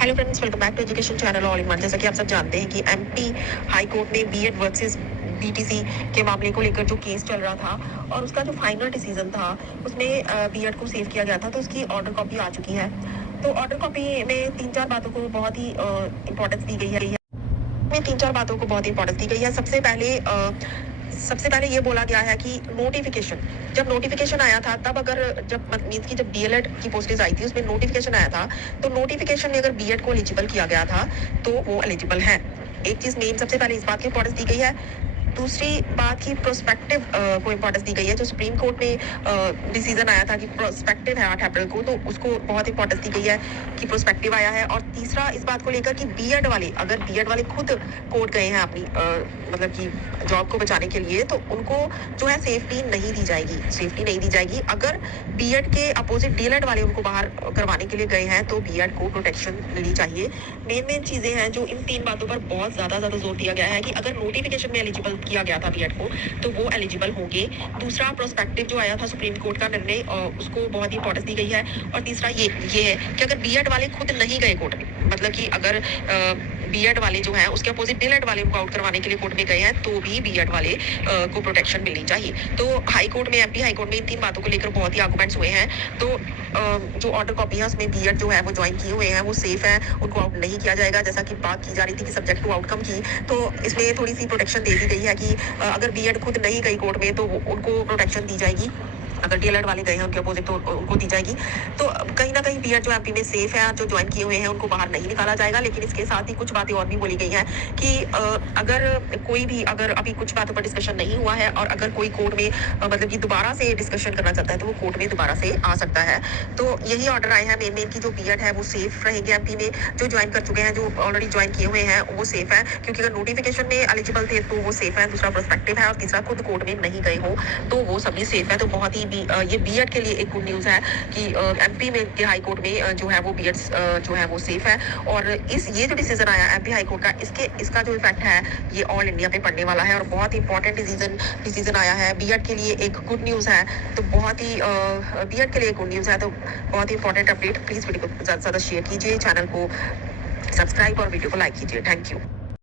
Hello friends, welcome back to education channel all in one. जैसा कि आप सब जानते हैं कि एमपी हाई कोर्ट में बीएड वर्सेस बीटीसी के मामले को लेकर जो केस चल रहा था और उसका जो फाइनल डिसीजन था उसमें बीएड को सेव किया गया था, तो उसकी ऑर्डर कॉपी आ चुकी है। तो ऑर्डर कॉपी में तीन चार बातों को बहुत ही इंपॉर्टेंस दी गई है। में तीन चार बातों को बहुत इंपॉर्टेंस दी गई है। सबसे पहले ये बोला गया है कि नोटिफिकेशन, जब नोटिफिकेशन आया था तब अगर जब मीन्स की जब डीएलएड की पोस्टेज आई थी उसमें नोटिफिकेशन आया था, तो नोटिफिकेशन में अगर बीएड को एलिजिबल किया गया था तो वो एलिजिबल है। एक चीज मेन सबसे पहले इस बात की इंपॉर्टेंस दी गई है। दूसरी बात की प्रोस्पेक्टिव को इंपॉर्टेंस दी गई है। जो सुप्रीम कोर्ट में डिसीजन आया था कि प्रोस्पेक्टिव है 8 अप्रैल को, तो उसको बहुत इंपॉर्टेंस दी गई है कि प्रोस्पेक्टिव आया है। और तीसरा इस बात को लेकर कि बीएड वाले, अगर बीएड वाले खुद कोर्ट गए हैं अपनी मतलब कि जॉब को बचाने के लिए, तो उनको जो है सेफ्टी नहीं दी जाएगी। अगर बीएड के अपोजिट डीएलएड वाले उनको बाहर करवाने के लिए गए हैं तो बीएड को प्रोटेक्शन मिलनी चाहिए। मेन चीजें हैं जो इन तीन बातों पर बहुत ज्यादा जोर दिया गया है कि अगर नोटिफिकेशन में एलिजिबल किया गया था बीएड को तो वो एलिजिबल होंगे। दूसरा प्रोस्पेक्टिव जो आया था सुप्रीम कोर्ट का निर्णय, उसको बहुत ही इंपॉर्टेंस दी गई है। और तीसरा ये है कि अगर बीएड वाले खुद नहीं गए कोर्ट में, मतलब कि अगर बीएड वाले जो हैं उसके अपोजिट डीएलएड वाले उनको आउट करवाने के लिए कोर्ट में गए हैं तो भी बीएड वाले को प्रोटेक्शन मिलनी चाहिए। तो हाई कोर्ट में, एमपी हाई कोर्ट में इन तीन बातों को लेकर बहुत ही आर्गुमेंट्स हुए हैं। तो जो ऑर्डर कॉपी है उसमें बीएड जो है वो ज्वाइन किए हुए हैं वो सेफ है, उनको आउट नहीं किया जाएगा। जैसा कि बात की जा रही थी कि सब्जेक्ट टू आउटकम की, तो इसमें थोड़ी सी प्रोटेक्शन दे दी गई है कि अगर बीएड खुद नहीं गई कोर्ट में तो उनको प्रोटेक्शन दी जाएगी। अगर डीएलएड वाले गए हैं उनके अपोजिट तो उनको दी जाएगी। तो कहीं ना कहीं बीएड जो एमपी में सेफ है, जो ज्वाइन किए हुए हैं उनको बाहर नहीं निकाला जाएगा। लेकिन इसके साथ ही कुछ बातें और भी बोली गई हैं कि अगर कोई भी, अगर अभी कुछ बातों पर डिस्कशन नहीं हुआ है और अगर कोई कोर्ट में मतलब कि दोबारा से डिस्कशन करना चाहता है तो वो कोर्ट में दोबारा से आ सकता है। तो यही ऑर्डर आए हैं मेन की जो बीएड है वो सेफ रहेगी एमपी में। जो ज्वाइन कर चुके हैं, जो ऑलरेडी ज्वाइन किए हुए हैं वो सेफ है, क्योंकि अगर नोटिफिकेशन में एलिजिबल थे तो वो सेफ है। दूसरा प्रोस्पेक्टिव है और तीसरा खुद कोर्ट में नहीं गए हो तो वो सभी सेफ है। तो बहुत ही ये बीएड के लिए एक गुड न्यूज़ है कि एमपी में के हाई कोर्ट में जो है वो बीएड जो है वो सेफ है। और ये जो डिसीजन आया एमपी हाई कोर्ट का, इसका जो इफेक्ट है ये ऑल इंडिया पे पड़ने वाला है और बहुत इंपॉर्टेंट डिसीजन आया है बीएड के लिए। एक गुड न्यूज़ है, तो बहुत ही बीएड के लिए गुड न्यूज़ है, तो बहुत ही इंपॉर्टेंट अपडेट। प्लीज़ वीडियो को ज़्यादा से ज़्यादा शेयर कीजिए, चैनल को सब्सक्राइब और वीडियो को लाइक कीजिए। Thank you.